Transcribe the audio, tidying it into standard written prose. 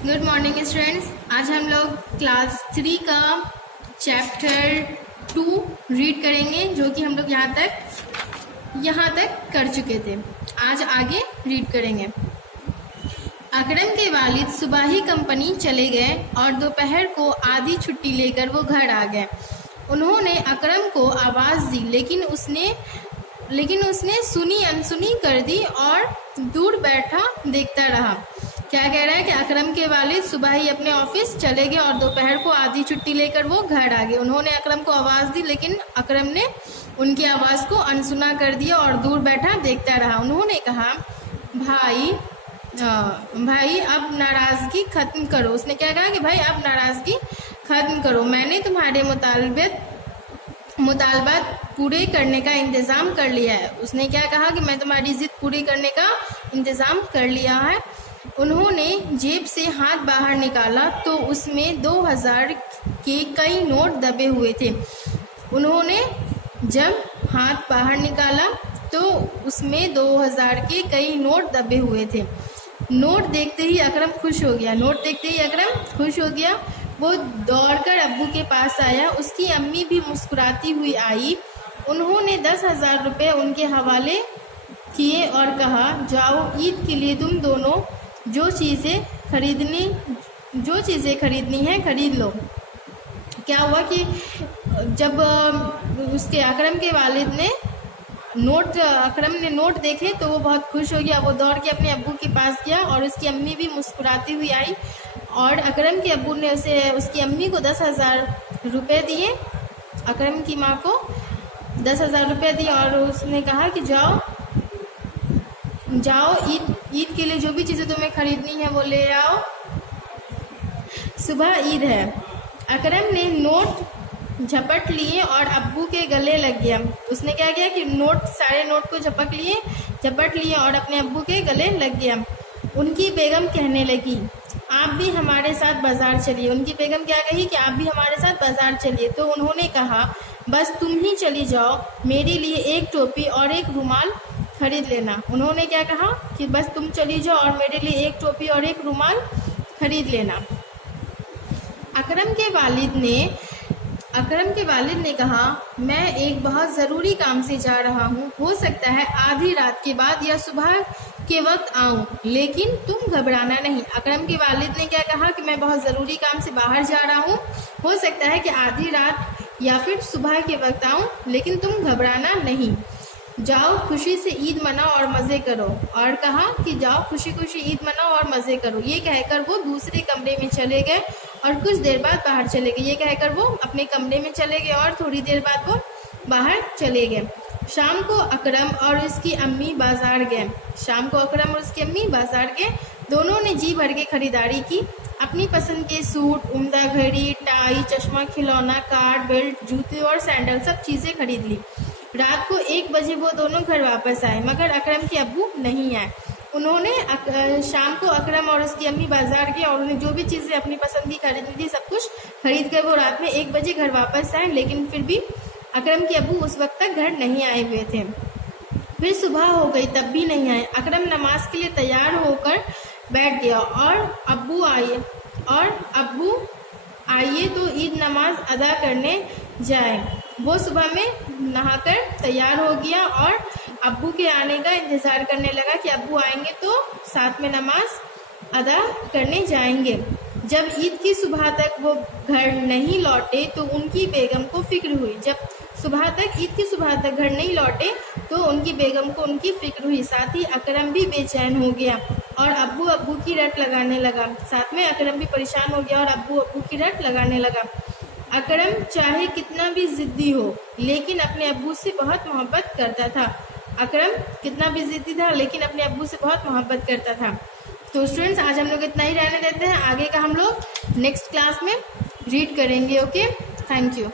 Good morning students. आज हम लोग क्लास 3 का चैप्टर 2 रीड करेंगे, जो कि हम लोग यहाँ तक कर चुके थे। आज आगे रीड करेंगे। अकरम के वालिद सुबह ही कंपनी चले गए और दोपहर को आधी छुट्टी लेकर वो घर आ गए। उन्होंने अकरम को आवाज़ दी, लेकिन उसने सुनी अनसुनी कर दी और दूर बैठा देखता रहा। क्या कह रहा है कि अकरम के वालिद सुबह ही अपने ऑफिस चले गए और दोपहर को आधी छुट्टी लेकर वो घर आ गए। उन्होंने अकरम को आवाज़ दी, लेकिन अकरम ने उनकी आवाज़ को अनसुना कर दिया और दूर बैठा देखता रहा। उन्होंने कहा, भाई अब नाराज़गी ख़त्म करो। उसने क्या कहा कि भाई अब नाराज़गी ख़त्म करो, मैंने तुम्हारे मुतालबात पूरे करने का इंतज़ाम कर लिया है। उसने क्या कहा कि मैं तुम्हारी ज़िद पूरी करने का इंतज़ाम कर लिया है। उन्होंने जेब से हाथ बाहर निकाला तो उसमें 2000 के कई नोट दबे हुए थे। उन्होंने जब हाथ बाहर निकाला तो उसमें 2000 के कई नोट दबे हुए थे। नोट देखते ही अकरम खुश हो गया। वो दौड़कर अब्बू के पास आया। उसकी अम्मी भी मुस्कुराती हुई आई। उन्होंने 10,000 रुपये उनके हवाले किए और कहा, जाओ ईद के लिए तुम दोनों जो चीज़ें खरीदनी हैं खरीद लो। क्या हुआ कि जब उसके अकरम के वालिद ने अकरम ने नोट देखे तो वो बहुत खुश हो गया। वो दौड़ के अपने अब्बू के पास गया और उसकी अम्मी भी मुस्कुराती हुई आई और अकरम के अब्बू ने उसकी अम्मी को 10,000 रुपये दिए। अकरम की माँ को 10,000 रुपये दिए और उसने कहा कि जाओ ईद के लिए जो भी चीज़ें तुम्हें खरीदनी है वो ले आओ, सुबह ईद है। अकरम ने नोट झपट लिए और अब्बू के गले लग गया। उसने क्या किया कि सारे नोट को झपट लिए और अपने अब्बू के गले लग गया। उनकी बेगम कहने लगी, आप भी हमारे साथ बाज़ार चलिए। उनकी बेगम क्या कही कि आप भी हमारे साथ बाज़ार चलिए। तो उन्होंने कहा, बस तुम ही चली जाओ, मेरे लिए एक टोपी और एक रुमाल खरीद लेना। उन्होंने क्या कहा कि बस तुम चली जाओ और मेरे लिए एक टोपी और एक रुमाल खरीद लेना। अकरम के वालिद ने कहा, मैं एक बहुत ज़रूरी काम से जा रहा हूँ, हो सकता है आधी रात के बाद या सुबह के वक्त आऊँ, लेकिन तुम घबराना नहीं। अकरम के वालिद ने क्या कहा कि मैं बहुत ज़रूरी काम से बाहर जा रहा हूँ, हो सकता है कि आधी रात या फिर सुबह के वक्त आऊँ, लेकिन तुम घबराना नहीं। जाओ खुशी से ईद मनाओ और मज़े करो। और कहा कि जाओ खुशी ईद मनाओ और मज़े करो। ये कहकर वो दूसरे कमरे में चले गए और कुछ देर बाद बाहर चले गए। ये कहकर वो अपने कमरे में चले गए और थोड़ी देर बाद वो बाहर चले गए। शाम को अकरम और उसकी अम्मी बाज़ार गए। दोनों ने जी भर के खरीदारी की। अपनी पसंद के सूट, उम्दा घड़ी, टाई, चश्मा, खिलौना, कार्ड, बेल्ट, जूते और सैंडल सब चीज़ें खरीद ली। रात को 1 बजे वो दोनों घर वापस आए, मगर अकरम के अब्बू नहीं आए। उन्होंने शाम को अकरम और उसकी अम्मी बाज़ार गए और उन्हें जो भी चीज़ें अपनी पसंद की खरीदनी थी सब कुछ खरीद कर वो रात में 1 बजे घर वापस आए, लेकिन फिर भी अकरम के अब्बू उस वक्त तक घर नहीं आए हुए थे। फिर सुबह हो गई, तब भी नहीं आए। अकरम नमाज के लिए तैयार होकर बैठ गया और अब्बू आइए तो ईद नमाज अदा करने जाए। वो सुबह में नहाकर तैयार हो गया और अब्बू के आने का इंतज़ार करने लगा कि अब्बू आएंगे तो साथ में नमाज अदा करने जाएंगे। जब ईद की सुबह तक वो घर नहीं लौटे तो उनकी बेगम को फिक्र हुई। जब ईद की सुबह तक घर नहीं लौटे तो उनकी बेगम को उनकी फिक्र हुई। साथ ही अकरम भी बेचैन हो गया और अब्बू की रट लगाने लगा। साथ में अकरम भी परेशान हो गया और अब्बू की रट लगाने लगा। अकरम चाहे कितना भी ज़िद्दी हो, लेकिन अपने अब्बू से बहुत मोहब्बत करता था। तो स्टूडेंट्स, आज हम लोग इतना ही रहने देते हैं। आगे का हम लोग नेक्स्ट क्लास में रीड करेंगे। Okay, thank you.